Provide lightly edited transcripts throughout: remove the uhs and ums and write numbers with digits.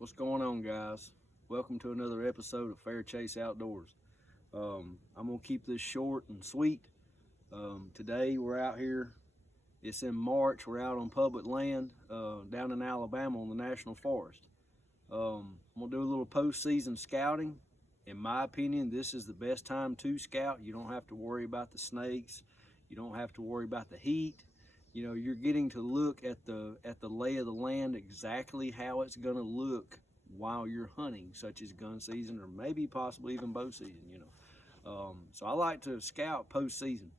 What's going on, guys? Welcome to another episode of Fair Chase Outdoors. I'm going to keep this short and sweet. Today we're out here. It's in March. We're out on public land down in Alabama on the National Forest. I'm going to do a little postseason scouting. In my opinion, this is the best time to scout. You don't have to worry about the snakes. You don't have to worry about the heat. You know, you're getting to look at the lay of the land, exactly how it's going to look while you're hunting, such as gun season or maybe possibly even bow season, you know. So I like to scout postseason,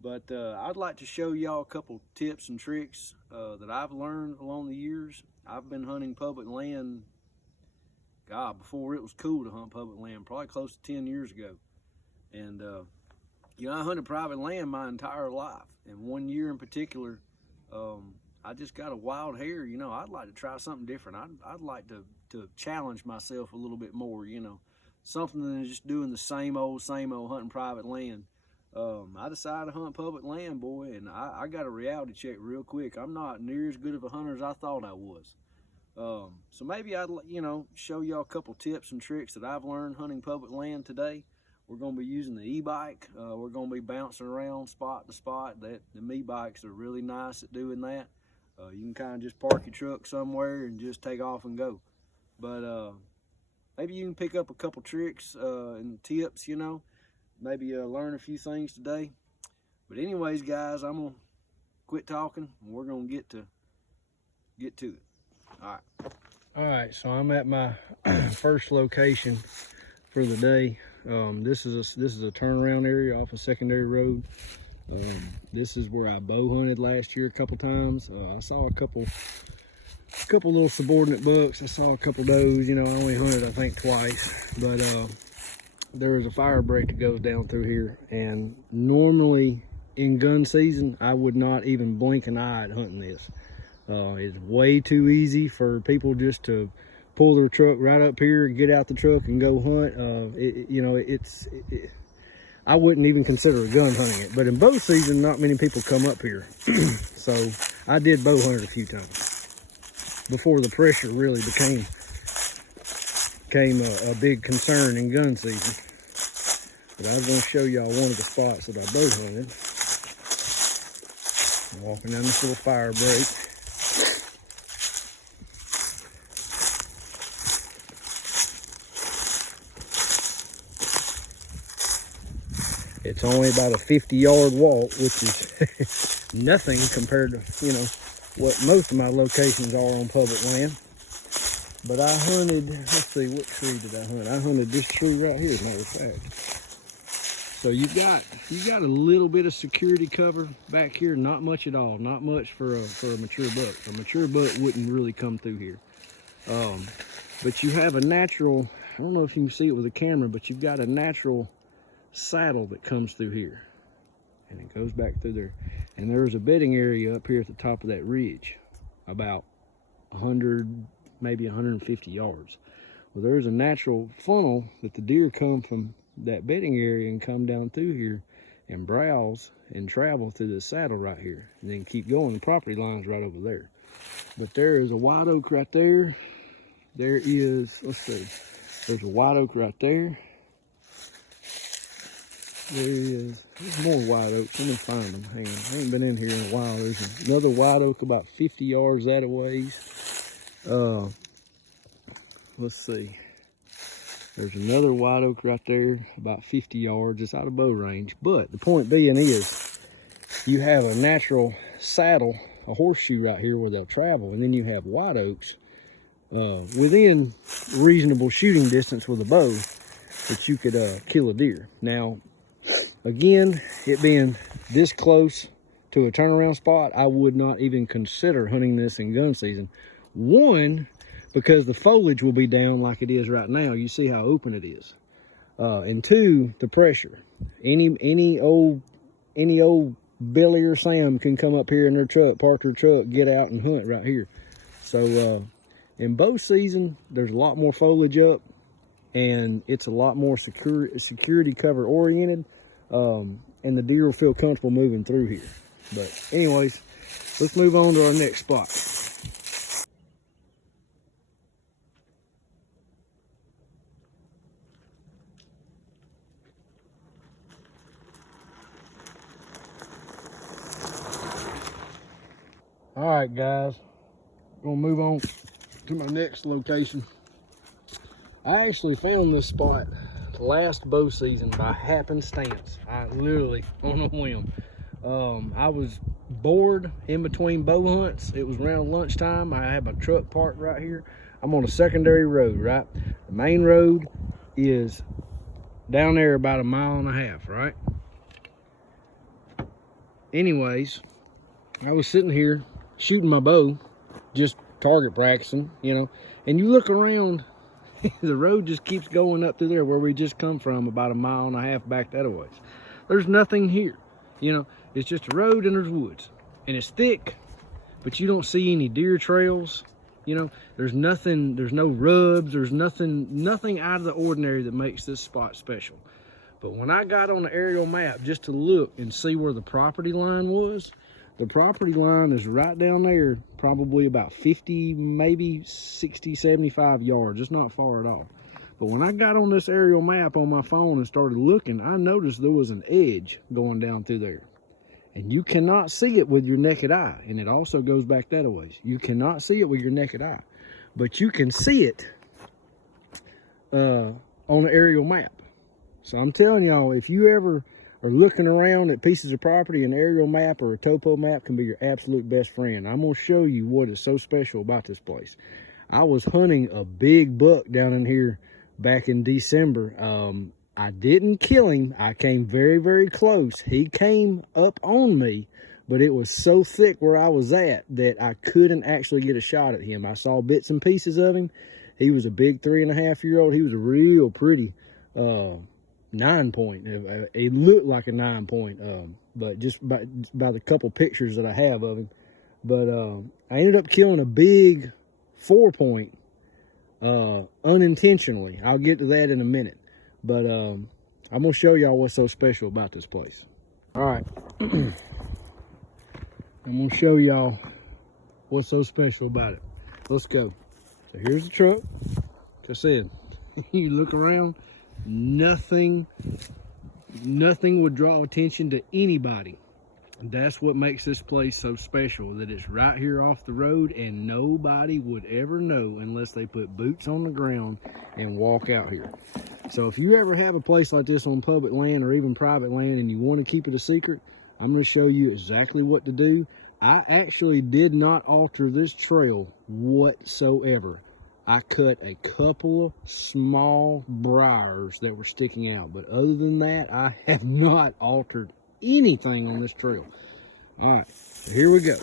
but I'd like to show y'all a couple tips and tricks that I've learned along the years. I've been hunting public land, before it was cool to hunt public land, probably close to 10 years ago. And I hunted private land my entire life. And one year in particular, I just got a wild hair. I'd like to try something different. I'd like to challenge myself a little bit more, something than just doing the same old hunting private land. I decided to hunt public land, boy, and I got a reality check real quick. I'm not near as good of a hunter as I thought I was. So maybe I'd, show y'all a couple tips and tricks that I've learned hunting public land today. We're going to be using the e-bike. We're going to be bouncing around spot to spot. The e-bikes are really nice at doing that. You can kind of just park your truck somewhere and just take off and go. But maybe you can pick up a couple tricks and tips, maybe learn a few things today. But anyways, guys, I'm going to quit talking and we're going to get to it. All right, so I'm at my first location for the day. This is a turnaround area off a secondary road. This is where I bow hunted last year a couple times. I saw a couple little subordinate bucks. I saw a couple does. I only hunted I think twice, but there was a fire break that goes down through here, and normally in gun season I would not even blink an eye at hunting this. It's way too easy for people just to pull their truck right up here, get out the truck and go hunt. I wouldn't even consider a gun hunting it, but in bow season, not many people come up here. So I did bow hunt it a few times before the pressure really became a big concern in gun season. But I was going to show y'all one of the spots that I bow hunted. I'm walking down this little fire break. It's only about a 50-yard walk, which is nothing compared to, what most of my locations are on public land. But I hunted, let's see, what tree did I hunt? I hunted this tree right here, as a matter of fact. So you got a little bit of security cover back here, not much at all, not much for a mature buck. A mature buck wouldn't really come through here. But you have a natural, I don't know if you can see it with a camera, but you've got a natural saddle that comes through here, and it goes back through there, and there's a bedding area up here at the top of that ridge, about 100, maybe 150 yards. Well, there's a natural funnel that the deer come from that bedding area and come down through here and browse and travel through the saddle right here, and then keep going. The property line's right over there. But there is a white oak right there. There is, let's see, there's a white oak right there. There's more white oaks. Let me find them. Hang on. I ain't been in here in a while. There's another white oak about 50 yards that ways. Let's see. There's another white oak right there about 50 yards. It's out of bow range. But the point being is, you have a natural saddle, a horseshoe right here where they'll travel, and then you have white oaks within reasonable shooting distance with a bow that you could kill a deer. Now, again, it being this close to a turnaround spot, I would not even consider hunting this in gun season. One, because the foliage will be down like it is right now. You see how open it is. And two, the pressure. Any old Billy or Sam can come up here in their truck, park their truck, get out and hunt right here. So in bow season, there's a lot more foliage up, and it's a lot more security cover oriented. And the deer will feel comfortable moving through here. But anyways, let's move on to our next spot. All right, guys, gonna move on to my next location. I actually found this spot last bow season by happenstance. I literally on a whim. I was bored in between bow hunts. It was around lunchtime. I had my truck parked right here. I'm on a secondary road, right? The main road is down there about 1.5 miles, right? Anyways, I was sitting here shooting my bow, just target practicing, you know, and you look around, the road just keeps going up through there where we just come from, about 1.5 miles back that way. There's nothing here, you know, it's just a road and there's woods, and it's thick, but you don't see any deer trails, you know, there's nothing, there's no rubs, there's nothing out of the ordinary that makes this spot special. But when I got on the aerial map just to look and see where the property line was, the property line is right down there, probably about 50, maybe 60, 75 yards. It's not far at all. But when I got on this aerial map on my phone and started looking, I noticed there was an edge going down through there. And you cannot see it with your naked eye. And it also goes back that way. You cannot see it with your naked eye. But you can see it on the aerial map. So I'm telling y'all, if you ever are looking around at pieces of property, an aerial map or a topo map can be your absolute best friend. I'm going to show you what is so special about this place. I was hunting a big buck down in here back in December. I didn't kill him. I came very, very close. He came up on me, but it was so thick where I was at that I couldn't actually get a shot at him. I saw bits and pieces of him. He was a big 3.5-year-old. He was a real pretty 9-point. It looked like a 9-point, but just by the couple pictures that I have of him. But I ended up killing a big 4-point unintentionally. I'll get to that in a minute. But I'm gonna show y'all what's so special about this place. All right, I'm gonna show y'all what's so special about it. Let's go. So here's the truck. Like I said, you look around, nothing would draw attention to anybody. That's what makes this place so special, that it's right here off the road and nobody would ever know unless they put boots on the ground and walk out here. So if you ever have a place like this on public land or even private land and you want to keep it a secret, I'm going to show you exactly what to do. I actually did not alter this trail whatsoever. I cut a couple of small briars that were sticking out, but other than that, I have not altered anything on this trail. All right, so here we go.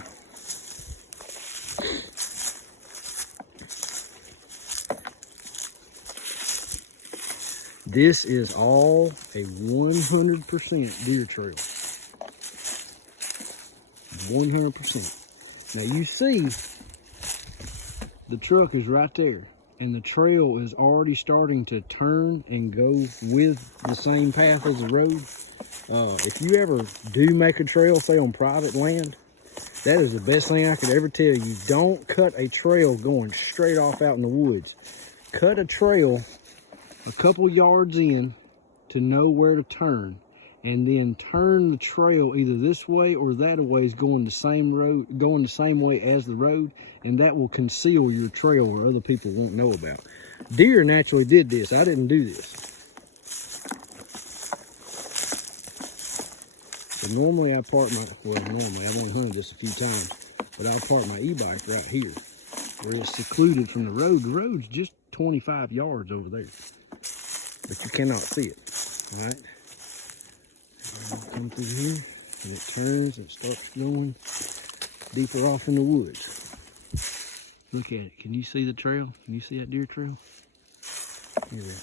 This is all a 100% deer trail. 100%. Now you see, the truck is right there, and the trail is already starting to turn and go with the same path as the road. If you ever do make a trail, say on private land, that is the best thing I could ever tell you. Don't cut a trail going straight off out in the woods. Cut a trail a couple yards in to know where to turn, and then turn the trail either this way or that way, is going the same way as the road, and that will conceal your trail where other people won't know about. Deer naturally did this. I didn't do this. So normally I park my, I've only hunted this a few times, but I'll park my e-bike right here where it's secluded from the road. The road's just 25 yards over there, but you cannot see it. All right, come through here and it turns and starts going deeper off in the woods. Look at it. Can you see the trail? Can you see that deer trail? Here we go.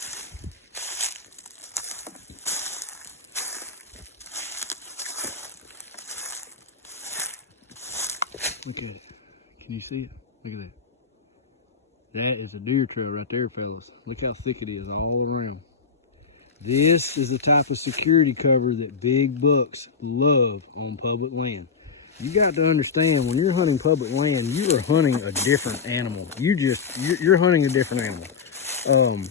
Look at it. Can you see it? Look at that. That is a deer trail right there, fellas. Look how thick it is all around. This is the type of security cover that big bucks love on public land. You got to understand, when you're hunting public land, you are hunting a different animal. You're hunting a different animal. All right,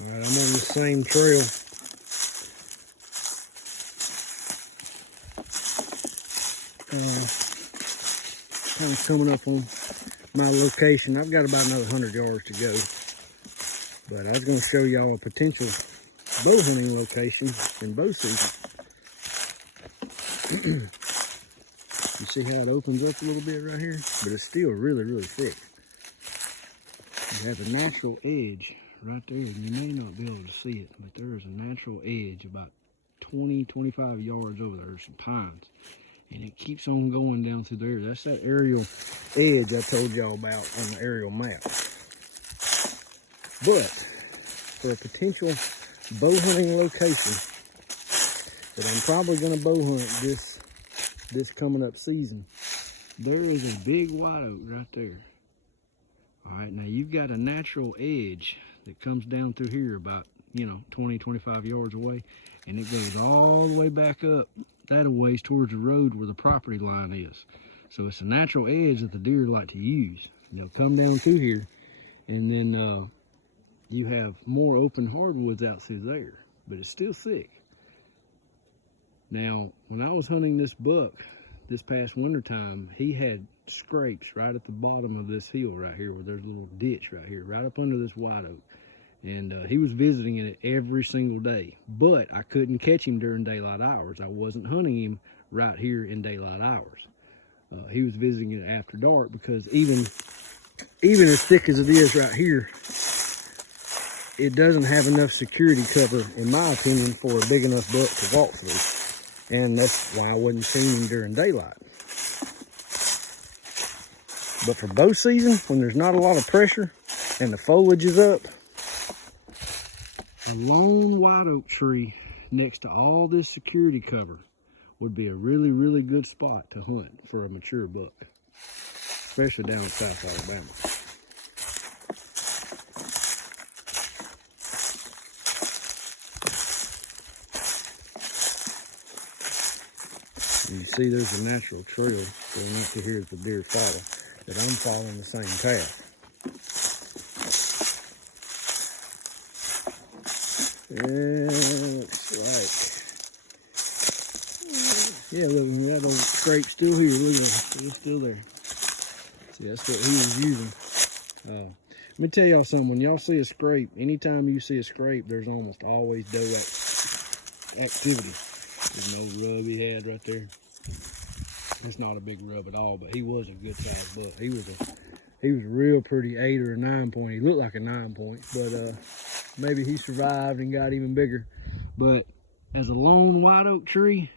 I'm on the same trail. kind of coming up on my location. I've got about another 100 yards to go. But I was going to show y'all a potential bow hunting location in bow season. You see how it opens up a little bit right here? But it's still really, really thick. You have a natural edge right there, and you may not be able to see it, but there is a natural edge about 20, 25 yards over there. There's some pines. And it keeps on going down through there. That's that aerial edge I told y'all about on the aerial map. But for a potential bow hunting location that I'm probably going to bow hunt this coming up season, there is a big white oak right there. All right, now you've got a natural edge that comes down through here about, 20, 25 yards away, and it goes all the way back up that a ways towards the road where the property line is. So it's a natural edge that the deer like to use. And they'll come down through here, and then you have more open hardwoods out through there, but it's still thick. Now, when I was hunting this buck this past wintertime, he had scrapes right at the bottom of this hill right here, where there's a little ditch right here, right up under this white oak. And he was visiting it every single day, but I couldn't catch him during daylight hours. I wasn't hunting him right here in daylight hours. He was visiting it after dark, because even as thick as it is right here, it doesn't have enough security cover, in my opinion, for a big enough buck to walk through. And that's why I wasn't seeing him during daylight. But for bow season, when there's not a lot of pressure and the foliage is up, a lone white oak tree next to all this security cover would be a really, really good spot to hunt for a mature buck, especially down in South Alabama. And you see there's a natural trail going up to here that the deer follow, that I'm following the same path. Yeah, looks like, yeah, look, that old scrape still here. Look at it, it's still there. See, that's what he was using. Let me tell y'all something. When y'all see a scrape, anytime you see a scrape, there's almost always doe activity. There's no rub he had right there. It's not a big rub at all, but he was a good sized buck. He was a real pretty 8 or a 9 point. He looked like a 9 point, but maybe he survived and got even bigger. But as a lone white oak tree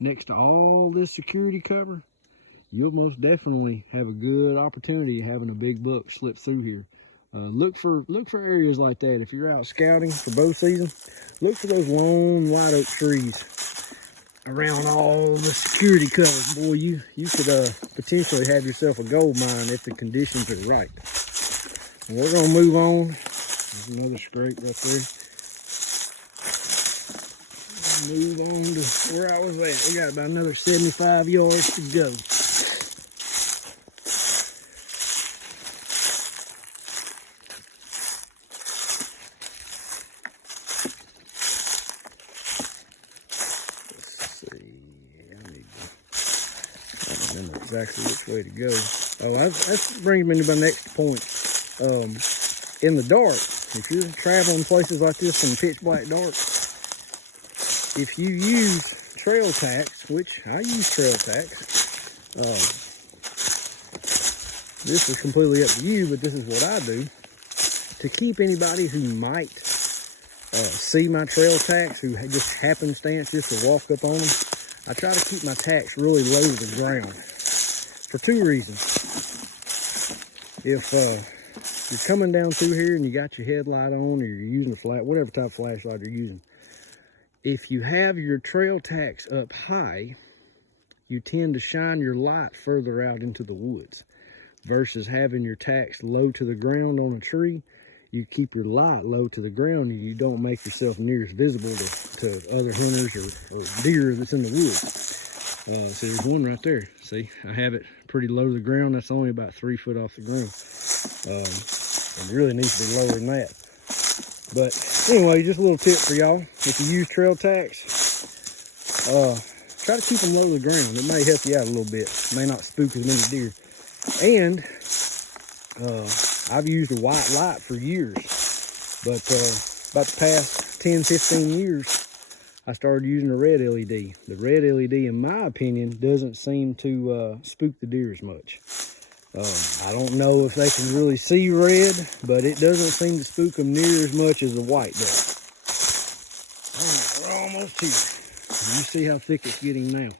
next to all this security cover, you'll most definitely have a good opportunity of having a big buck slip through here. Look for areas like that. If you're out scouting for bow season, look for those lone white oak trees around all the security covers. Boy, you could potentially have yourself a gold mine if the conditions are right. And we're gonna move on. There's another scrape right there. Move on to where I was at. We got about another 75 yards to go. Exactly which way to go. Oh, that brings me to my next point. In the dark, if you're traveling places like this in pitch black dark, if you use trail tacks, which I use trail tacks, this is completely up to you, but this is what I do to keep anybody who might see my trail tacks, who just happenstance just to walk up on them. I try to keep my tacks really low to the ground for two reasons. If you're coming down through here and you got your headlight on, or you're using a whatever type of flashlight you're using, if you have your trail tacks up high, you tend to shine your light further out into the woods, versus having your tacks low to the ground on a tree. You keep your light low to the ground and you don't make yourself near as visible to other hunters or deer that's in the woods. See, there's one right there. See, I have it pretty low to the ground. That's only about 3 foot off the ground. And it really needs to be lower than that. But anyway, just a little tip for y'all. If you use trail tacks, try to keep them low to the ground. It may help you out a little bit. may not spook as many deer. And I've used a white light for years, but about the past 10, 15 years, I started using a red LED. The red LED, in my opinion, doesn't seem to spook the deer as much. I don't know if they can really see red, but it doesn't seem to spook them near as much as the white does. All right, we're almost here. You see how thick it's getting now.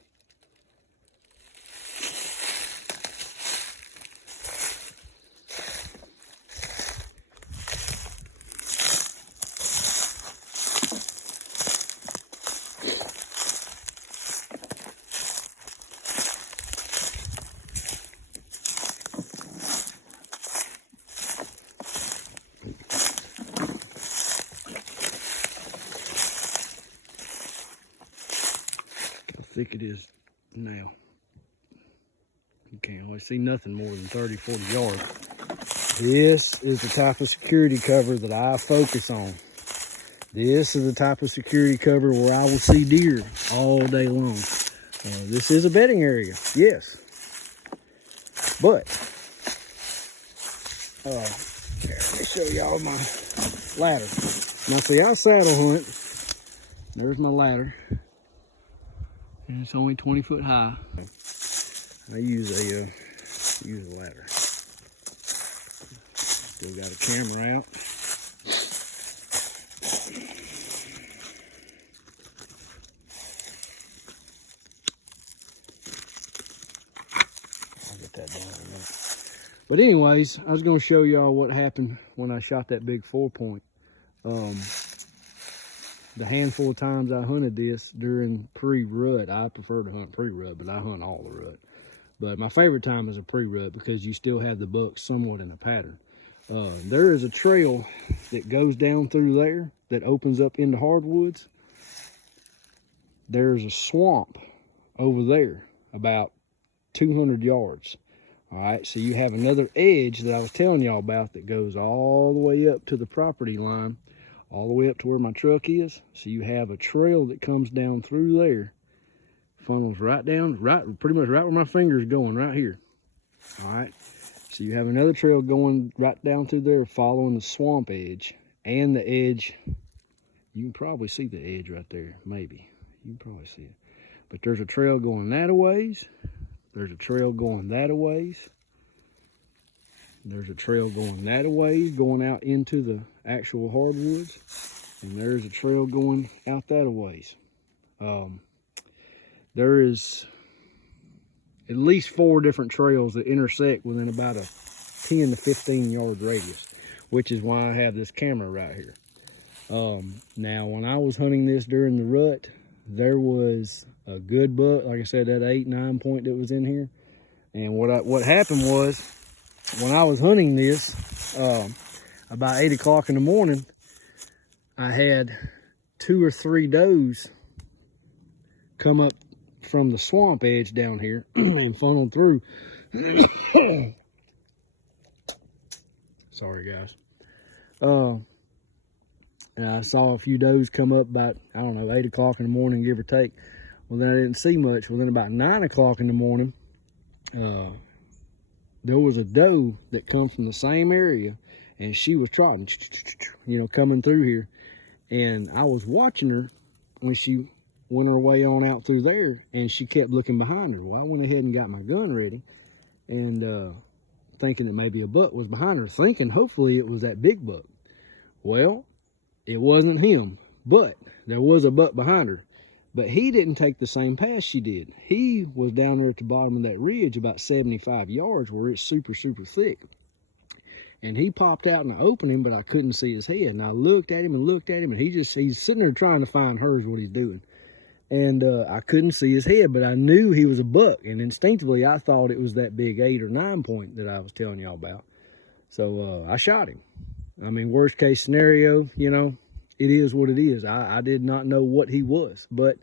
Thick it is now. You can't always see nothing more than 30, 40 yards. This is the type of security cover that I focus on. This is the type of security cover where I will see deer all day long. This is a bedding area, yes. But, here, let me show y'all my ladder. Now see, I saddle hunt. There's my ladder. And it's only 20 foot high. I use a ladder. Still got a camera out. I'll get that down in a minute. But anyways, I was going to show y'all what happened when I shot that big 4-point. The handful of times I hunted this during pre-rut, I prefer to hunt pre-rut, but I hunt all the rut. But my favorite time is a pre-rut because you still have the bucks somewhat in a pattern. There is a trail that goes down through there that opens up into hardwoods. There's a swamp over there about 200 yards. All right, so you have another edge that I was telling y'all about that goes all the way up to the property line, all the way up to where my truck is. So you have a trail that comes down through there, funnels right down, pretty much right where my finger is going, right here. All right, so you have another trail going right down through there, following the swamp edge and the edge. You can probably see the edge right there, maybe. You can probably see it. But there's a trail going that a ways. There's a trail going that a ways. There's a trail going that a ways, going out into the actual hardwoods. And there's a trail going out that a ways. There is at least 4 different trails that intersect within about a 10 to 15 yard radius, which is why I have this camera right here. Now, when I was hunting this during the rut, there was a good buck, like I said, that 8-9 point that was in here. And what happened was, when I was hunting this, about 8 o'clock in the morning, I had 2 or 3 does come up from the swamp edge down here and funneled through. Sorry, guys. And I saw a few does come up about, I don't know, 8 o'clock in the morning, give or take. Well, then I didn't see much. Well, then about 9 o'clock in the morning, there was a doe that come from the same area, and she was trotting, you know, coming through here. And I was watching her when she went her way on out through there, and she kept looking behind her. Well, I went ahead and got my gun ready, and thinking that maybe a buck was behind her, thinking hopefully it was that big buck. Well, it wasn't him, but there was a buck behind her. But he didn't take the same path she did. He was down there at the bottom of that ridge about 75 yards where it's super, super thick. And he popped out in the opening, but I couldn't see his head. And I looked at him, and he's sitting there trying to find her is what he's doing. And I couldn't see his head, but I knew he was a buck. And instinctively, I thought it was that big 8 or 9 point that I was telling y'all about. So I shot him. I mean, worst case scenario, you know, it is what it is. I did not know what he was, but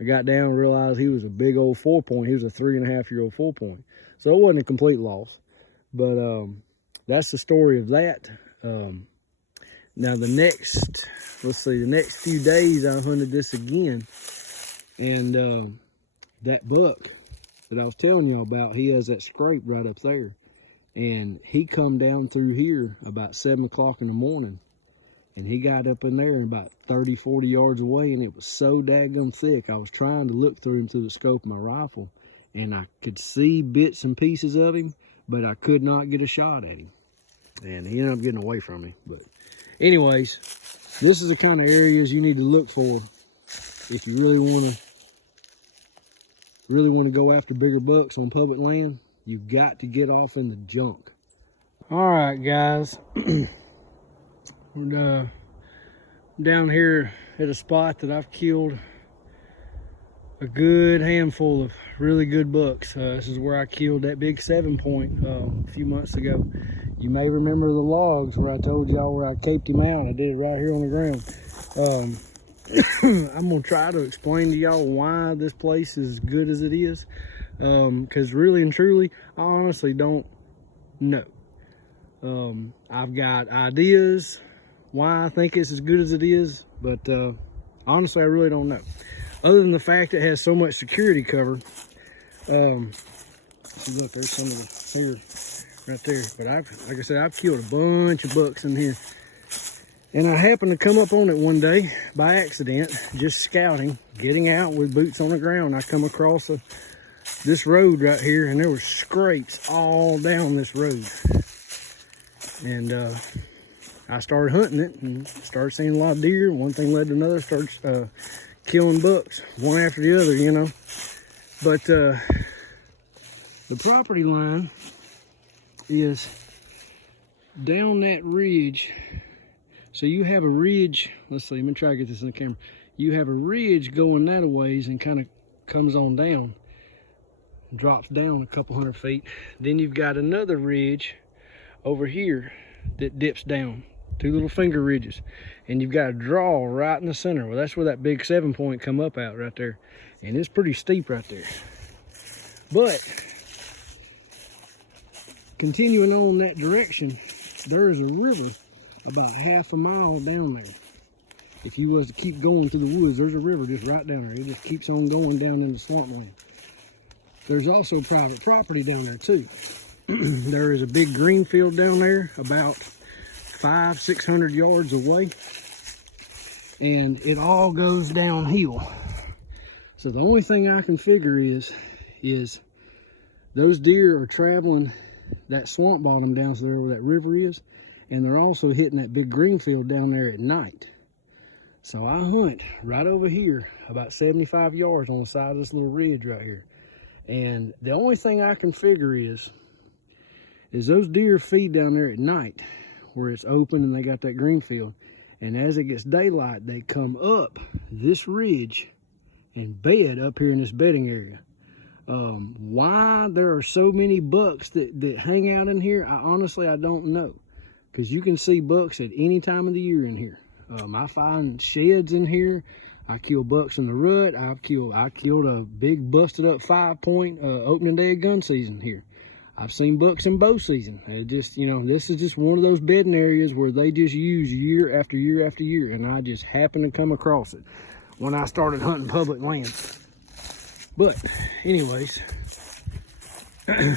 I got down and realized he was a big old 4-point. He was a 3.5-year-old 4-point. So it wasn't a complete loss. But that's the story of that. Now the next few days I hunted this again. And that buck that I was telling y'all about, he has that scrape right up there. And he come down through here about 7 o'clock in the morning. And he got up in there and about 30, 40 yards away, and it was so daggum thick. I was trying to look through him through the scope of my rifle, and I could see bits and pieces of him, but I could not get a shot at him. And he ended up getting away from me. But anyways, this is the kind of areas you need to look for if you really want to go after bigger bucks on public land. You've got to get off in the junk. All right, guys. We're down here at a spot that I've killed a good handful of really good bucks. This is where I killed that big 7-point a few months ago. You may remember the logs where I told y'all where I caped him out. I did it right here on the ground. I'm gonna try to explain to y'all why this place is as good as it is, because really and truly, I honestly don't know. I've got ideas why I think it's as good as it is, but honestly, I really don't know. Other than the fact it has so much security cover. See, look, there's some of the hair right there. But like I said, I've killed a bunch of bucks in here. And I happened to come up on it one day by accident, just scouting, getting out with boots on the ground. I come across this road right here, and there were scrapes all down this road. And I started hunting it and started seeing a lot of deer. One thing led to another, started killing bucks, one after the other, you know. But the property line is down that ridge. So you have a ridge, let's see, let me try to get this in the camera. You have a ridge going that a ways and kind of comes on down, drops down a couple hundred feet. Then you've got another ridge over here that dips down, 2 little finger ridges. And you've got a draw right in the center. Well, that's where that big 7-point come up out right there. And it's pretty steep right there. But continuing on that direction, there is a river about half a mile down there. If you was to keep going through the woods, there's a river just right down there. It just keeps on going down into swampland. There's also private property down there too. There is a big green field down there about 500-600 yards away, and it all goes downhill. So the only thing I can figure is those deer are traveling that swamp bottom down there where that river is, and they're also hitting that big green field down there at night. So I hunt right over here about 75 yards on the side of this little ridge right here. And the only thing I can figure is those deer feed down there at night where it's open and they got that green field. And as it gets daylight, they come up this ridge and bed up here in this bedding area. Why there are so many bucks that hang out in here, I don't know. Because you can see bucks at any time of the year in here. I find sheds in here. I kill bucks in the rut. I killed a big busted up 5-point opening day of gun season here. I've seen bucks in bow season. This is just one of those bedding areas where they just use year after year after year, and I just happened to come across it when I started hunting public land. But anyways, I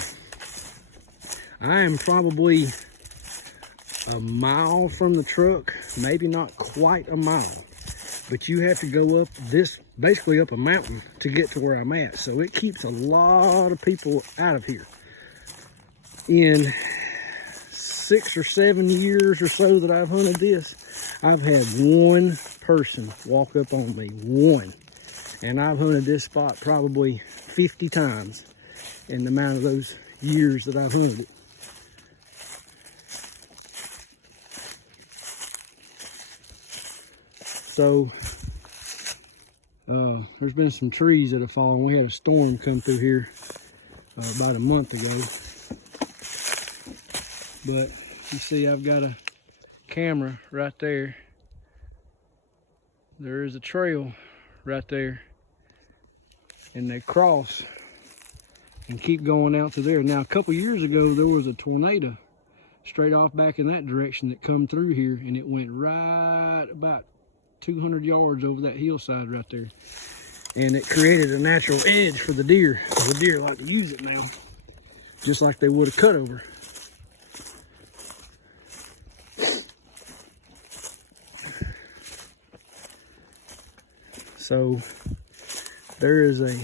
am probably a mile from the truck, maybe not quite a mile, but you have to go up basically up a mountain to get to where I'm at. So it keeps a lot of people out of here. In 6 or 7 years or so that I've hunted this, I've had one person walk up on me, one. And I've hunted this spot probably 50 times in the amount of those years that I've hunted it. So, there's been some trees that have fallen. We had a storm come through here about a month ago. But you see I've got a camera right there. There is a trail right there. And they cross and keep going out to there. Now, a couple years ago, there was a tornado straight off back in that direction that come through here, and it went right about 200 yards over that hillside right there. and it created a natural edge for the deer. The deer like to use it now, just like they would a cutover. So there is an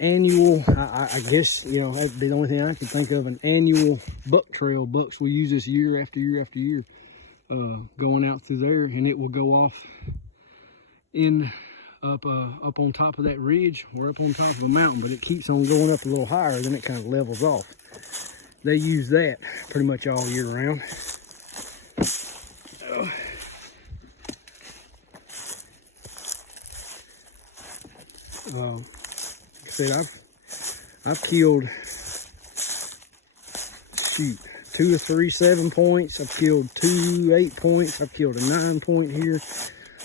annual, I guess, you know, that'd be the only thing I can think of, an annual buck trail. Bucks will use this year after year after year, going out through there, and it will go off up on top of that ridge or up on top of a mountain, but it keeps on going up a little higher, then it kind of levels off. They use that pretty much all year round. Like I said, I've killed, shoot, 2 or 3 7 points. I've killed 2 8 points. I've killed a 9 point here.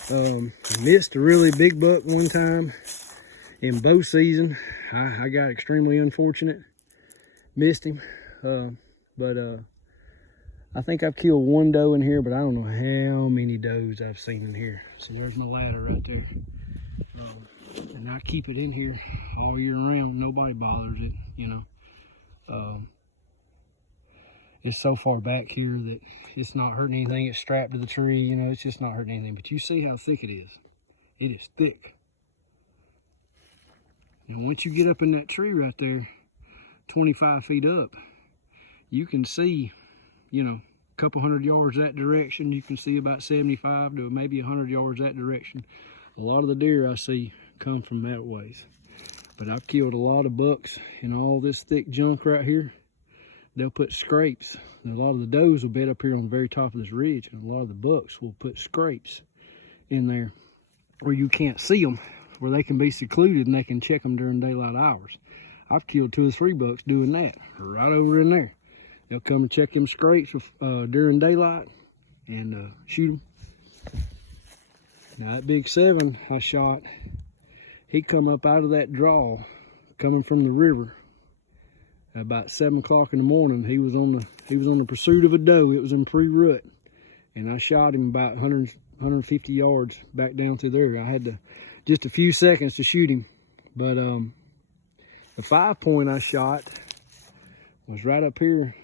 I missed a really big buck one time in bow season. I got extremely unfortunate, missed him. But I think I've killed 1 doe in here, but I don't know how many does I've seen in here. So there's my ladder right there. And I keep it in here all year round. Nobody bothers it, you know. It's so far back here that it's not hurting anything. It's strapped to the tree, you know, it's just not hurting anything. But you see how thick it is. It is thick. And once you get up in that tree right there, 25 feet up, you can see, you know, a couple 100 yards that direction. You can see about 75 to maybe 100 yards that direction. A lot of the deer I see come from that ways. But I've killed a lot of bucks in all this thick junk right here. They'll put scrapes, and a lot of the does will bed up here on the very top of this ridge, and a lot of the bucks will put scrapes in there where you can't see them, where they can be secluded and they can check them during daylight hours. I've killed 2 or 3 bucks doing that right over in there. They'll come and check them scrapes during daylight and shoot them. Now that big 7 I shot, he come up out of that draw coming from the river about 7 o'clock in the morning. He was on the pursuit of a doe. It was in pre-rut, and I shot him about 150 yards back down through there. I had just a few seconds to shoot him, but the 5 point I shot was right up here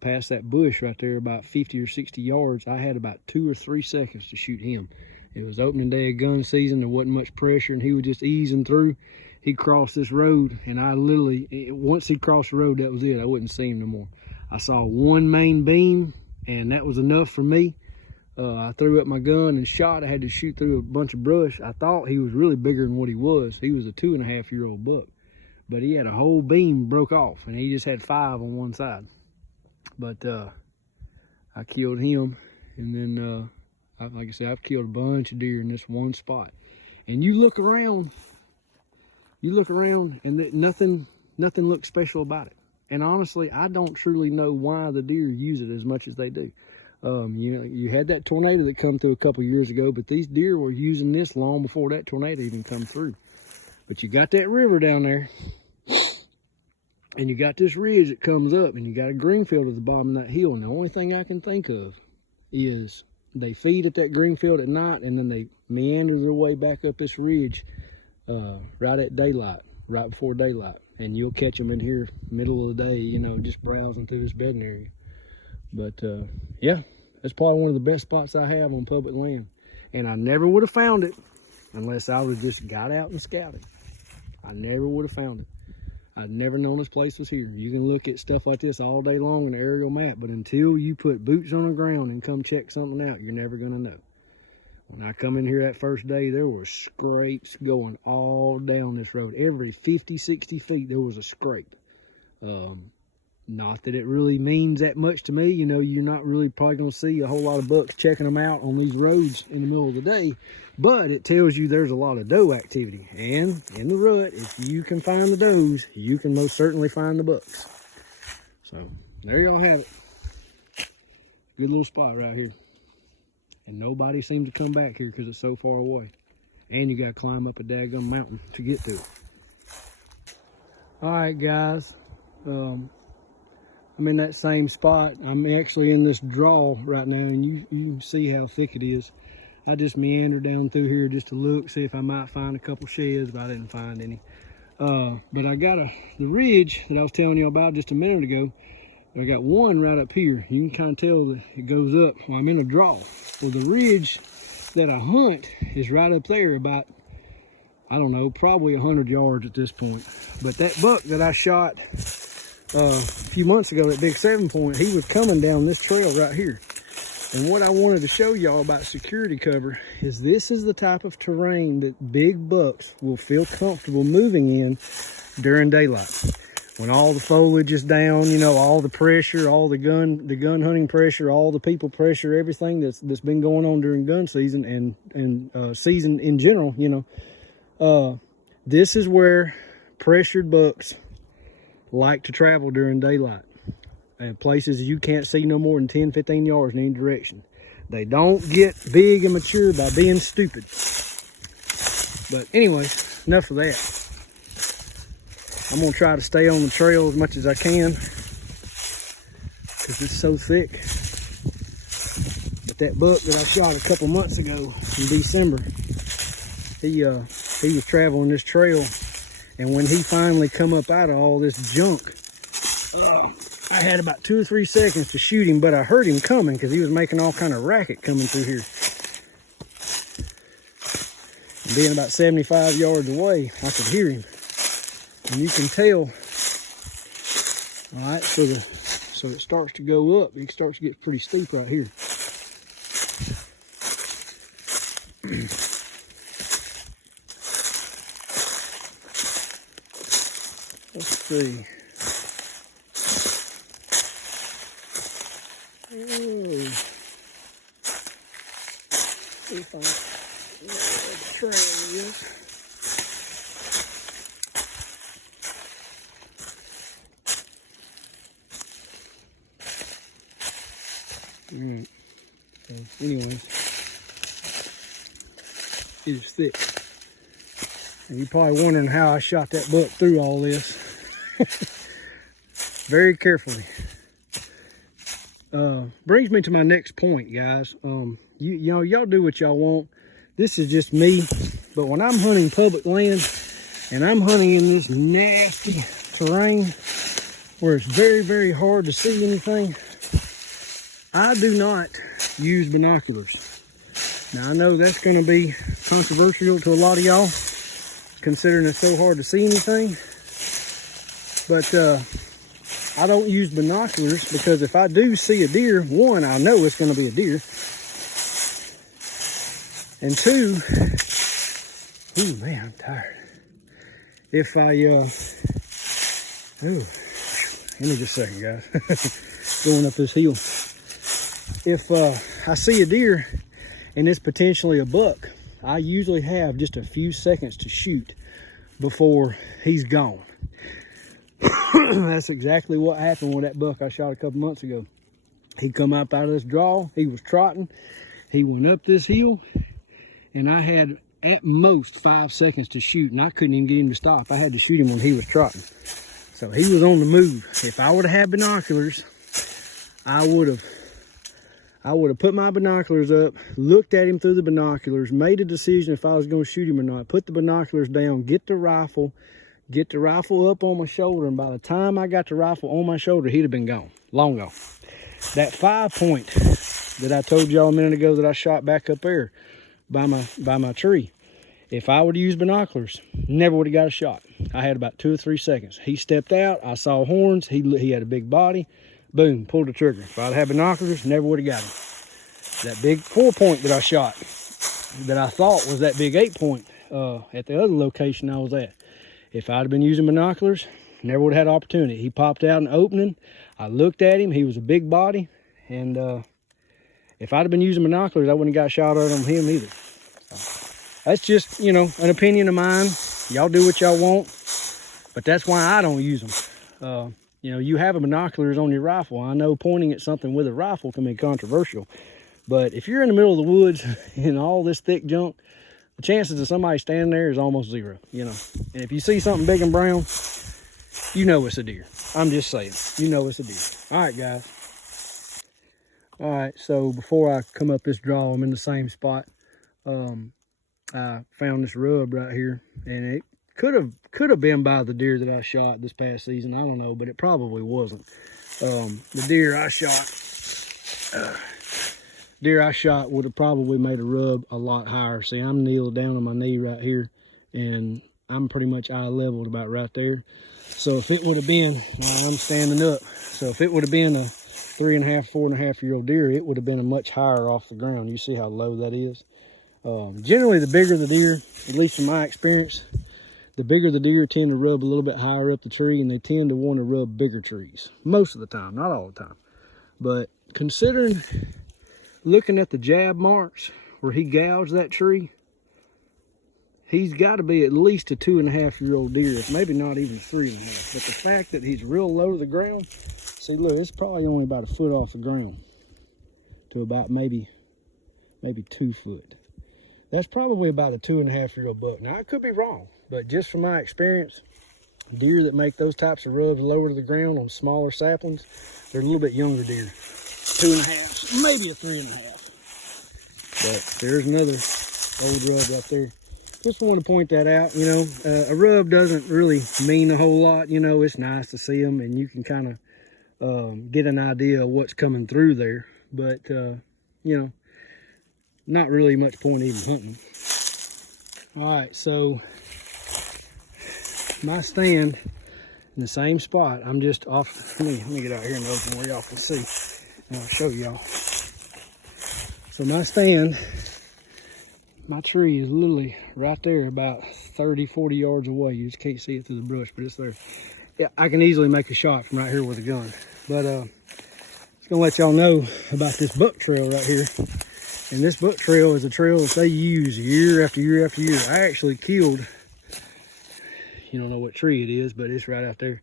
past that bush right there, about 50 or 60 yards. I had about 2 or 3 seconds to shoot him. It was opening day of gun season. There wasn't much pressure, and he was just easing through. He crossed this road, and I literally, once he crossed the road, that was it. I wouldn't see him no more. I saw 1 main beam, and that was enough for me. I threw up my gun and shot. I had to shoot through a bunch of brush. I thought he was really bigger than what he was. He was a 2.5-year-old buck, but he had a whole beam broke off, and he just had 5 on one side. But I killed him, and then, like I said, I've killed a bunch of deer in this one spot. And you look around, and nothing looks special about it. And honestly, I don't truly know why the deer use it as much as they do. You know, you had that tornado that come through a couple years ago, but these deer were using this long before that tornado even come through. But you got that river down there, and you got this ridge that comes up, and you got a green field at the bottom of that hill. And the only thing I can think of is they feed at that green field at night, and then they meander their way back up this ridge right at daylight, right before daylight. And you'll catch them in here middle of the day, you know, just browsing through this bedding area. But yeah, that's probably one of the best spots I have on public land. And I never would have found it unless I was just got out and scouted. I never would have found it. I'd never known this place was here. You can look at stuff like this all day long on an aerial map, but until you put boots on the ground and come check something out, you're never gonna know. When I come in here that first day, there were scrapes going all down this road. Every 50, 60 feet, there was a scrape. Not that it really means that much to me. You know, you're not really probably going to see a whole lot of bucks checking them out on these roads in the middle of the day, but it tells you there's a lot of doe activity. And in the rut, if you can find the does, you can most certainly find the bucks. So there y'all have it. Good little spot right here. And nobody seems to come back here because it's so far away. And you got to climb up a daggum mountain to get to it. All right, guys. I'm in that same spot. I'm actually in this draw right now, and you can see how thick it is. I just meandered down through here just to look, see if I might find a couple sheds, but I didn't find any. But I got the ridge that I was telling you about just a minute ago. I got one right up here. You can kind of tell that it goes up. Well, I'm in a draw. Well, the ridge that I hunt is right up there about, I don't know, probably 100 yards at this point. But that buck that I shot a few months ago, that big 7-point, he was coming down this trail right here. And what I wanted to show y'all about security cover is this is the type of terrain that big bucks will feel comfortable moving in during daylight. When all the foliage is down, you know, all the pressure, all the gun hunting pressure, all the people pressure, everything that's been going on during gun season and season in general, you know, this is where pressured bucks like to travel during daylight. And places you can't see no more than 10, 15 yards in any direction. They don't get big and mature by being stupid. But anyway, enough of that. I'm gonna try to stay on the trail as much as I can because it's so thick. But that buck that I shot a couple months ago in December, he was traveling this trail, and when he finally come up out of all this junk, I had about 2 or 3 seconds to shoot him, but I heard him coming because he was making all kind of racket coming through here. And being about 75 yards away, I could hear him. And you can tell, all right, so it starts to go up. It starts to get pretty steep right here. Let's see. See if I know where the trail is. Alright, so anyways, it is thick. And you're probably wondering how I shot that buck through all this. Very carefully. Brings me to my next point, guys. You know, y'all do what y'all want. This is just me. But when I'm hunting public land and I'm hunting in this nasty terrain where it's very, very hard to see anything, I do not use binoculars. Now, I know that's going to be controversial to a lot of y'all, considering it's so hard to see anything. But I don't use binoculars because if I do see a deer, one, I know it's going to be a deer. And two, ooh, man, I'm tired. If I, give me just a second, guys. Going up this hill. If I see a deer and it's potentially a buck, I usually have just a few seconds to shoot before he's gone. That's exactly what happened with that buck I shot a couple months ago. He come up out of this draw, he was trotting, he went up this hill, and I had at most 5 seconds to shoot, and I couldn't even get him to stop. I had to shoot him when he was trotting. So he was on the move. If I would have had binoculars, I would have put my binoculars up, looked at him through the binoculars, made a decision if I was going to shoot him or not, put the binoculars down, get the rifle up on my shoulder, and by the time I got the rifle on my shoulder, he'd have been gone, long gone. That 5-point that I told y'all a minute ago that I shot back up there by my tree, if I would have used binoculars, never would have got a shot. I had about 2 or 3 seconds. He stepped out, I saw horns, he had a big body, boom, pulled the trigger. If I'd had binoculars, never would have got him. That big 4-point that I shot, that I thought was that big 8-point at the other location I was at, if I'd have been using binoculars, never would have had opportunity. He popped out an opening. I looked at him. He was a big body. And if I'd have been using binoculars, I wouldn't have got a shot out on him either. So, that's just, you know, an opinion of mine. Y'all do what y'all want. But that's why I don't use them. You know, you have a binoculars on your rifle. I know pointing at something with a rifle can be controversial. But if you're in the middle of the woods and all this thick junk, the chances of somebody standing there is almost zero, you know. And if you see something big and brown, you know it's a deer. I'm just saying, you know it's a deer. All right, guys. All right, so before I come up this draw, I'm in the same spot. I found this rub right here, and it could have been by the deer that I shot this past season. I don't know, but it probably wasn't. The deer I shot would have probably made a rub a lot higher. See, I'm kneeled down on my knee right here, and I'm pretty much eye leveled about right there. So if it would have been, now I'm standing up. So if it would have been a 3.5, 4.5-year-old deer, it would have been a much higher off the ground. You see how low that is? Generally, the bigger the deer, at least from my experience, the bigger the deer tend to rub a little bit higher up the tree, and they tend to want to rub bigger trees. Most of the time, not all the time. But considering, looking at the jab marks where he gouged that tree, he's got to be at least a 2.5-year-old deer, if maybe not even 3.5. But the fact that he's real low to the ground, see, look, it's probably only about a foot off the ground to about maybe 2 foot. That's probably about a 2.5-year-old buck. Now, I could be wrong, but just from my experience, deer that make those types of rubs lower to the ground on smaller saplings, they're a little bit younger deer. 2.5, maybe a 3.5. But there's another old rub right there. Just want to point that out. You know, a rub doesn't really mean a whole lot. You know, it's nice to see them, and you can kind of get an idea of what's coming through there. But, you know, not really much point even hunting. All right, so my stand in the same spot. I'm just off. Let me get out here and open where y'all can see, and I'll show y'all. So my stand, my tree is literally right there, about 30, 40 yards away. You just can't see it through the brush, but it's there. Yeah, I can easily make a shot from right here with a gun. But just gonna let y'all know about this buck trail right here. And this buck trail is a trail that they use year after year after year. I actually killed, you don't know what tree it is, but it's right out there.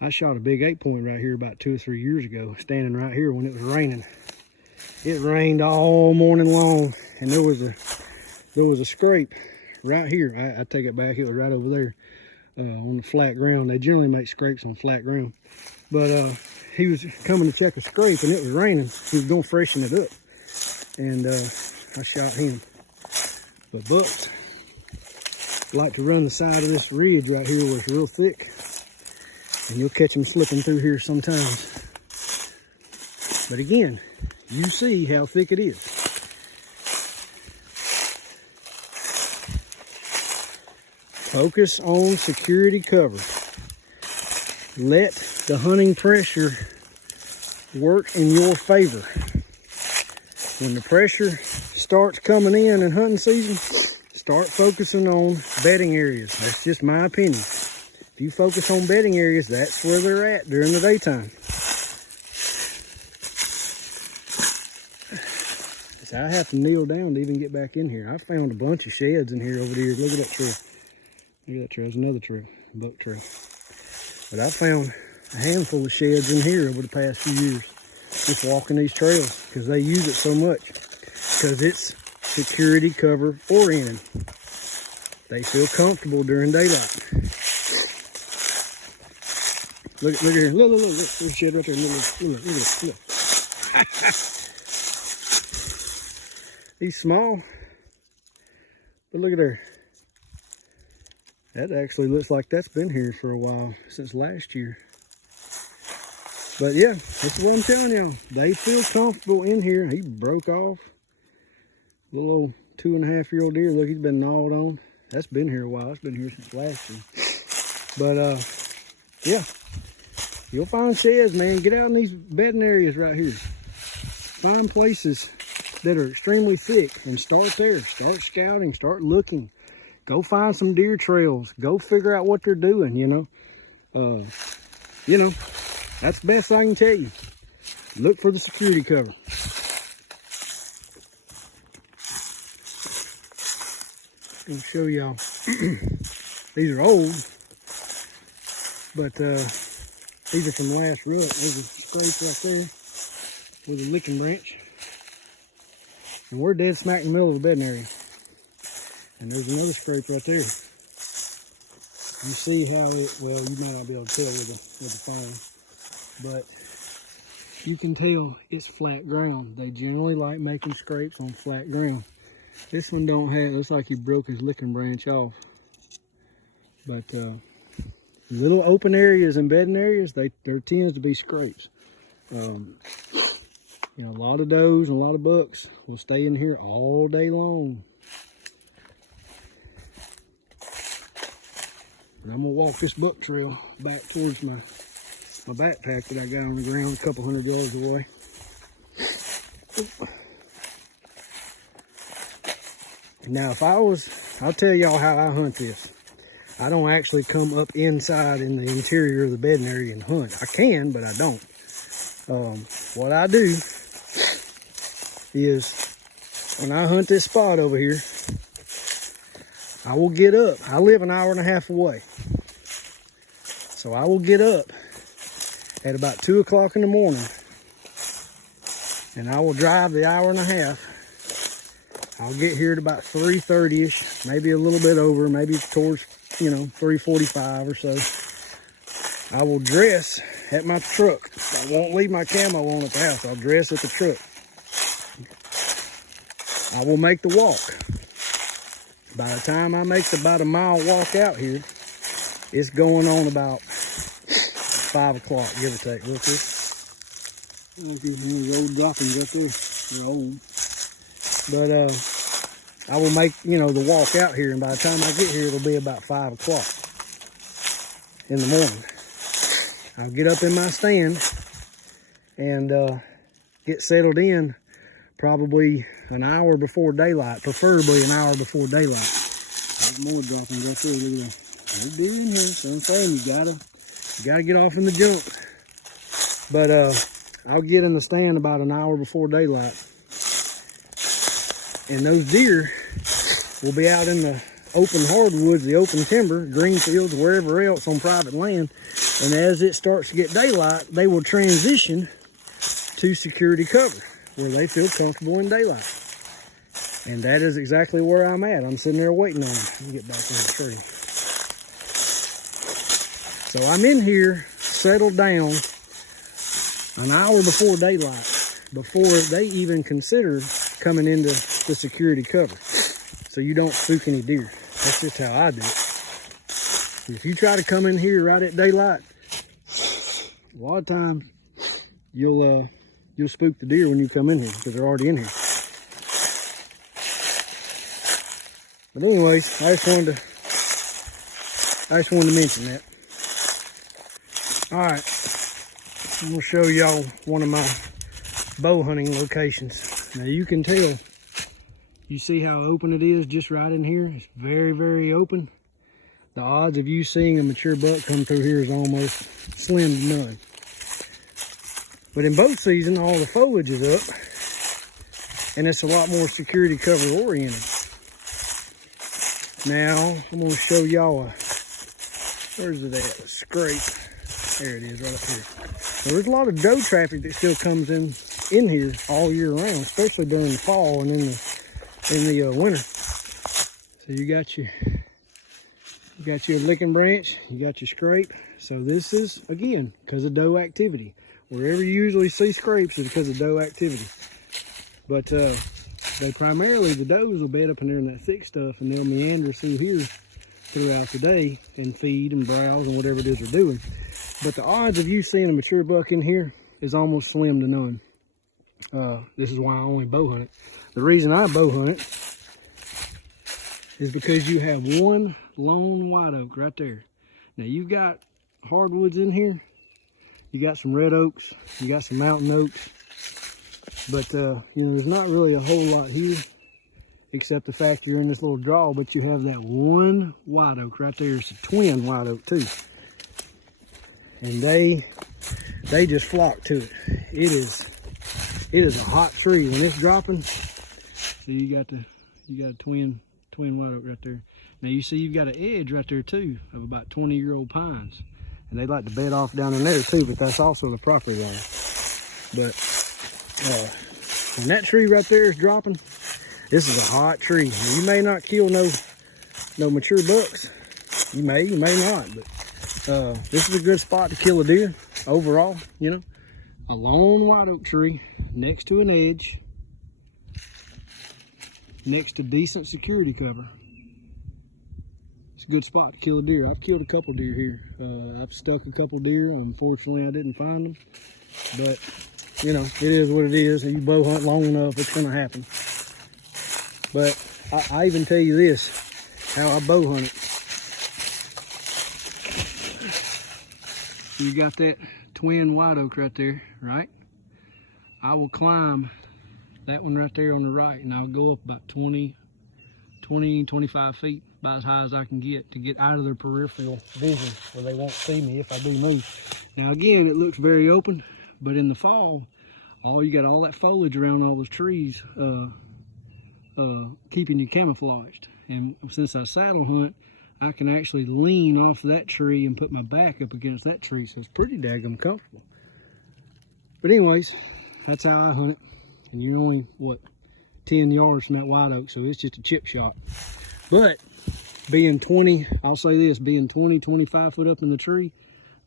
I shot a big 8-point right here about 2 or 3 years ago, standing right here when it was raining. It rained all morning long, and there was a scrape right here. I take it back, it was right over there on the flat ground. They generally make scrapes on flat ground. But he was coming to check a scrape, and it was raining. He was gonna freshen it up. And I shot him. But bucks like to run the side of this ridge right here where it's real thick, and you'll catch them slipping through here sometimes. But again, you see how thick it is. Focus on security cover. Let the hunting pressure work in your favor. When the pressure starts coming in hunting season, start focusing on bedding areas. That's just my opinion. If you focus on bedding areas, that's where they're at during the daytime. So I have to kneel down to even get back in here. I found a bunch of sheds in here over the years. Look at that trail. Look at that trail. There's another trail, buck trail. But I found a handful of sheds in here over the past few years, just walking these trails, because they use it so much, because it's security cover oriented. They feel comfortable during daylight. Look here, look, there's a shed right there. Look. He's small, but look at there. That actually looks like that's been here for a while, since last year. But yeah, that's what I'm telling y'all. They feel comfortable in here. He broke off. Little old 2.5-year-old deer. Look, he's been gnawed on. That's been here a while. It's been here since last year. But yeah, you'll find sheds, man. Get out in these bedding areas right here. Find places that are extremely thick and start there. Start scouting. Start looking. Go find some deer trails. Go figure out what they're doing. You know, that's the best I can tell you. Look for the security cover. I'm gonna show y'all. These are old, but these are from last rut. There's a scrape right there with a licking branch. And we're dead smack in the middle of the bedding area. And there's another scrape right there. You see how it, well, you might not be able to tell with the phone, but you can tell it's flat ground. They generally like making scrapes on flat ground. This one don't have, looks like he broke his licking branch off. But little open areas and bedding areas, there tends to be scrapes. You know, a lot of does and a lot of bucks will stay in here all day long. And I'm gonna walk this buck trail back towards my backpack that I got on the ground a couple 100 yards away. Now, I'll tell y'all how I hunt this. I don't actually come up inside in the interior of the bedding area and hunt. I can, but I don't. What I do is, when I hunt this spot over here, I will get up. I live an hour and a half away. So I will get up at about 2 o'clock in the morning, and I will drive the hour and a half. I'll get here at about 3:30ish, maybe a little bit over, maybe towards, 3:45 or so. I will dress at my truck. I won't leave my camo on at the house. I'll dress at the truck. I will make the walk. By the time I make about a mile walk out here, it's going on about 5 o'clock, give or take. Look here. Look at these old droppings up there. They're old. But I will make, the walk out here, and by the time I get here, it'll be about 5 o'clock in the morning. I'll get up in my stand and get settled in probably an hour before daylight, preferably an hour before daylight. There's more droppings right there. Look at that. There's deer in here, so I'm saying you gotta get off in the junk. But I'll get in the stand about an hour before daylight, and those deer will be out in the open hardwoods, the open timber, green fields, wherever else on private land. And as it starts to get daylight, they will transition to security cover, where they feel comfortable in daylight. And that is exactly where I'm at. I'm sitting there waiting on them. Let me get back in the tree. So I'm in here, settled down, an hour before daylight, before they even consider coming into the security cover, so you don't spook any deer. That's just how I do it. If you try to come in here right at daylight, a lot of times you'll spook the deer when you come in here, because they're already in here. But anyways, I just wanted to mention that. All right, I'm gonna show y'all one of my bow hunting locations. Now you can tell, you see how open it is just right in here? It's very, very open. The odds of you seeing a mature buck come through here is almost slim to none. But in bow season, all the foliage is up, and it's a lot more security cover oriented. Now, I'm gonna show y'all where's it at? A scrape. There it is, right up here. So there's a lot of doe traffic that still comes in here all year round, especially during the fall and in the winter. So you got your licking branch, you got your scrape. So this is, again, because of doe activity. Wherever you usually see scrapes is because of doe activity. But they primarily, the does will bed up in there in that thick stuff, and they'll meander through here throughout the day and feed and browse and whatever it is they're doing. But the odds of you seeing a mature buck in here is almost slim to none. This is why I only bow hunt it. The reason I bow hunt it is because you have one lone white oak right there. Now you've got hardwoods in here. You got some red oaks. You got some mountain oaks. But, there's not really a whole lot here, except the fact you're in this little draw, but you have that one white oak right there. It's a twin white oak too. And they just flock to it. It is a hot tree when it's dropping. So you got a twin white oak right there. Now you see you've got an edge right there too of about 20-year-old pines. And they like to bed off down in there too, but that's also the property line. But when that tree right there is dropping, this is a hot tree. Now, you may not kill no mature bucks. You may not, but this is a good spot to kill a deer overall, A lone white oak tree next to an edge. next to decent security cover. It's a good spot to kill a deer. I've killed a couple deer here. I've stuck a couple deer. Unfortunately, I didn't find them. But, you know, it is what it is. If you bow hunt long enough, it's going to happen. But I even tell you this, how I bow hunt it. You got that twin white oak right there, right? I will climb that one right there on the right, and I'll go up about 25 feet, about as high as I can get, to get out of their peripheral vision where they won't see me if I do move. Now again, it looks very open, but in the fall, you got all that foliage around all those trees keeping you camouflaged. And since I saddle hunt, I can actually lean off that tree and put my back up against that tree, so it's pretty daggum comfortable. But anyways, that's how I hunt it. And you're only, what, 10 yards from that white oak, so it's just a chip shot. But being 20, I'll say this, being 20, 25 foot up in the tree,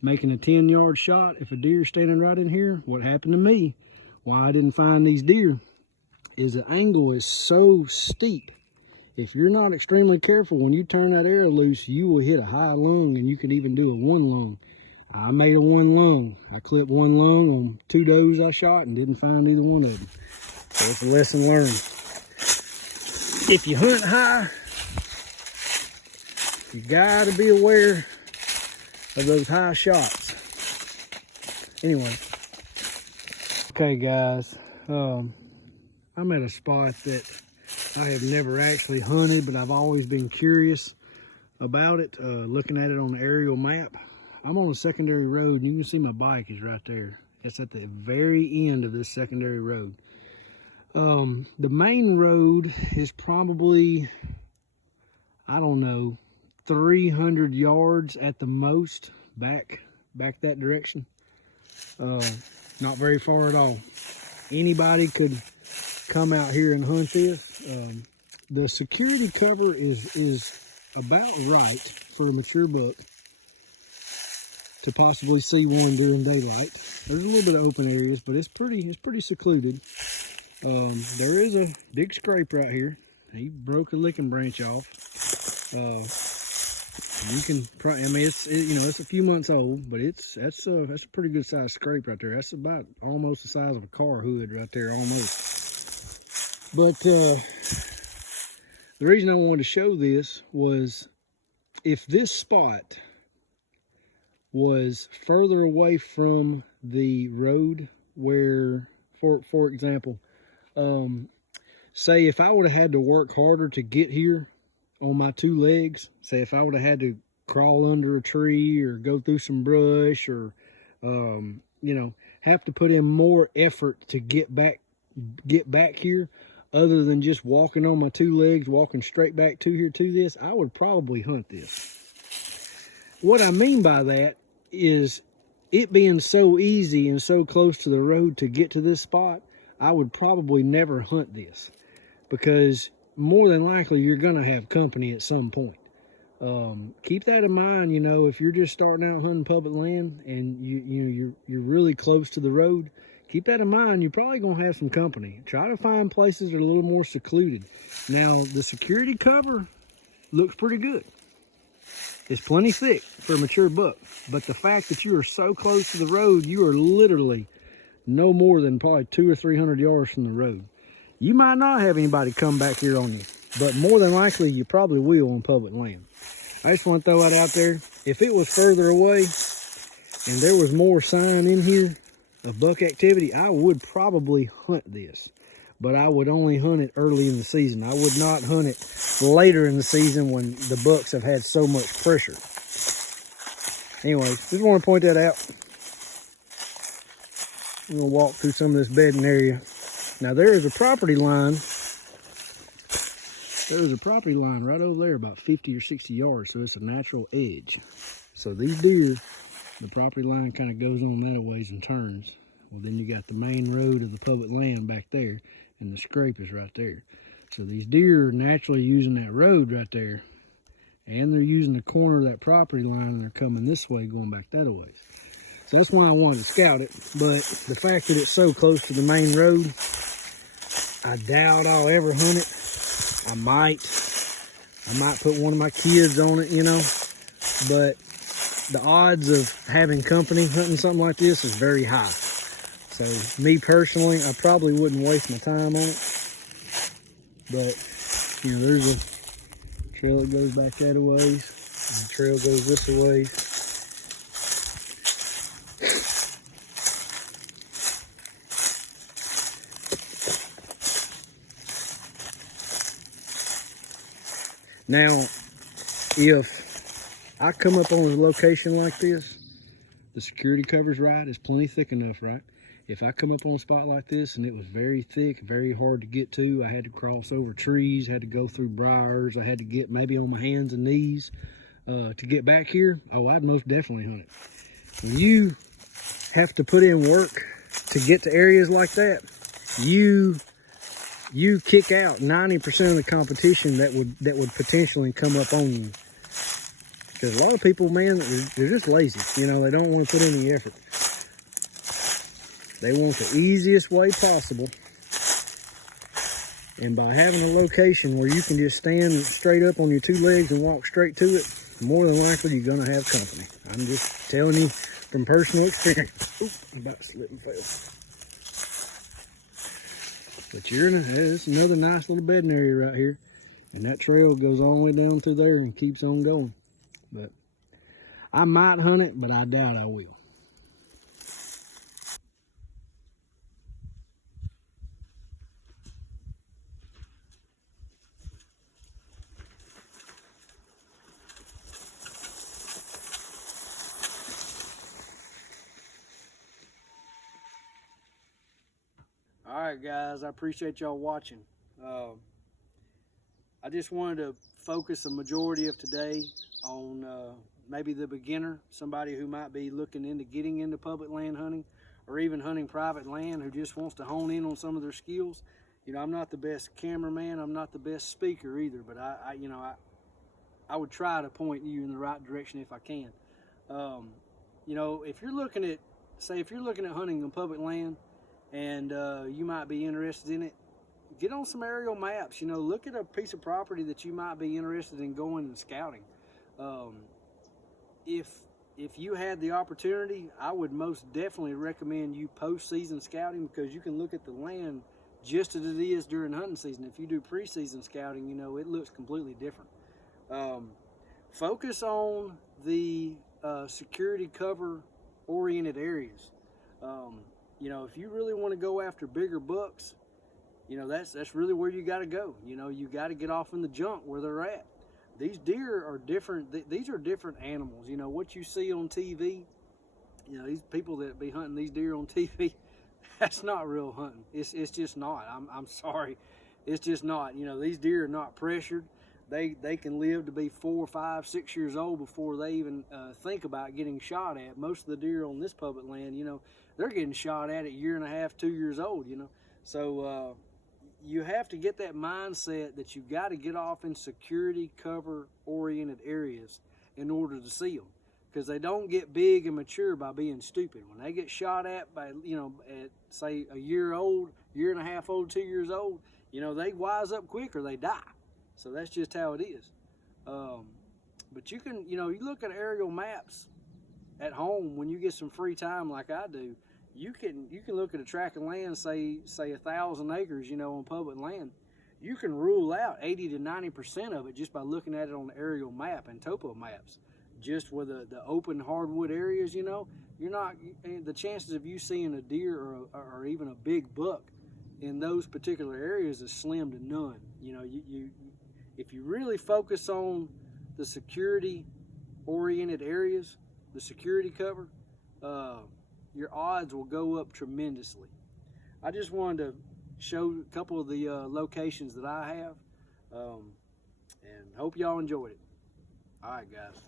making a 10-yard shot, if a deer's standing right in here, what happened to me, why I didn't find these deer, is the angle is so steep. If you're not extremely careful, when you turn that arrow loose, you will hit a high lung, and you can even do a one lung. I made a one lung. I clipped one lung on 2 does I shot and didn't find either one of them. So it's a lesson learned. If you hunt high, you gotta be aware of those high shots. Anyway. Okay guys, I'm at a spot that I have never actually hunted, but I've always been curious about it, looking at it on the aerial map. I'm on a secondary road, and you can see my bike is right there. It's at the very end of this secondary road. The main road is probably, I don't know, 300 yards at the most back that direction. Not very far at all. Anybody could come out here and hunt this. The security cover is about right for a mature buck to possibly see one during daylight. There's a little bit of open areas, but it's pretty secluded. There is a big scrape right here. He broke a licking branch off. You can probably, I mean, it's a few months old, but that's a pretty good sized scrape right there. That's about almost the size of a car hood right there, almost. But the reason I wanted to show this was, if this spot was further away from the road, where, for example, say if I would have had to work harder to get here on my 2 legs, say if I would have had to crawl under a tree or go through some brush, or have to put in more effort to get back here, other than just walking on my 2 legs, walking straight back to this, I would probably hunt this. What I mean by that is, it being so easy and so close to the road to get to this spot, I would probably never hunt this, because more than likely you're gonna have company at some point. Keep that in mind. If you're just starting out hunting public land and you're really close to the road, keep that in mind. You're probably gonna have some company. Try to find places that are a little more secluded. Now, the security cover looks pretty good. It's plenty thick for a mature buck, but the fact that you are so close to the road, you are literally no more than probably 200 or 300 yards from the road. You might not have anybody come back here on you, but more than likely you probably will on public land. I just want to throw that out there. If it was further away and there was more sign in here of buck activity, I would probably hunt this, but I would only hunt it early in the season. I would not hunt it later in the season when the bucks have had so much pressure. Anyway, just want to point that out. I'm gonna walk through some of this bedding area. Now there is a property line. There is a property line right over there, about 50 or 60 yards, so it's a natural edge. So these deer, the property line kind of goes on that a ways and turns. Well, then you got the main road of the public land back there, and the scrape is right there. So these deer are naturally using that road right there, and they're using the corner of that property line, and they're coming this way, going back that a ways. So that's why I wanted to scout it. But the fact that it's so close to the main road, I doubt I'll ever hunt it. I might put one of my kids on it, you know, but the odds of having company hunting something like this is very high. So me personally, I probably wouldn't waste my time on it. But, you know, there's a trail that goes back that a ways, and the trail goes this a ways. Now, if I come up on a location like this, the security cover's right, it's plenty thick enough, right? If I come up on a spot like this and it was very thick, very hard to get to, I had to cross over trees, had to go through briars, I had to get maybe on my hands and knees to get back here, oh, I'd most definitely hunt it. When you have to put in work to get to areas like that, you kick out 90% of the competition that would potentially come up on you. Because a lot of people, man, they're just lazy. You know, they don't want to put any effort. They want the easiest way possible. And by having a location where you can just stand straight up on your two legs and walk straight to it, more than likely you're going to have company. I'm just telling you from personal experience. Oop, I'm about to slip and fail. But it's another nice little bedding area right here. And that trail goes all the way down through there and keeps on going. But I might hunt it, but I doubt I will. All right, guys, I appreciate y'all watching. I just wanted to focus a majority of today on maybe the beginner, somebody who might be looking into getting into public land hunting or even hunting private land, who just wants to hone in on some of their skills. You know, I'm not the best cameraman, I'm not the best speaker either, but I would try to point you in the right direction if I can. You know, if you're looking at, say, if you're looking at hunting on public land and you might be interested in it, get on some aerial maps. You know, look at a piece of property that you might be interested in going and scouting. If you had the opportunity, I would most definitely recommend you post-season scouting, because you can look at the land just as it is during hunting season. If you do pre-season scouting, you know, it looks completely different. Focus on the security cover oriented areas. You know, if you really want to go after bigger bucks, you know, that's really where you got to go. You know, you got to get off in the junk where they're at. These deer are different. These are different animals. You know, what you see on TV, you know, these people that be hunting these deer on TV, that's not real hunting. It's just not. I'm sorry. It's just not. You know, these deer are not pressured. They can live to be 4, 5, 6 years old before they even think about getting shot at. Most of the deer on this public land, you know, they're getting shot at 1.5 years, 2 years old, you know. So you have to get that mindset that you got to get off in security cover oriented areas in order to see them, because they don't get big and mature by being stupid. When they get shot at by, you know, at say 1 year old, 1.5 years old, 2 years old, you know, they wise up quick or they die. So that's just how it is. But you can, you know, you look at aerial maps at home when you get some free time like I do. You can look at a tract of land, say 1,000 acres, you know, on public land. You can rule out 80 to 90% of it just by looking at it on the aerial map and topo maps. Just with the open hardwood areas, you know, the chances of you seeing a deer or even a big buck in those particular areas is slim to none. You know, if you really focus on the security oriented areas, the security cover, your odds will go up tremendously. I just wanted to show a couple of the locations that I have, and hope y'all enjoyed it. All right, guys.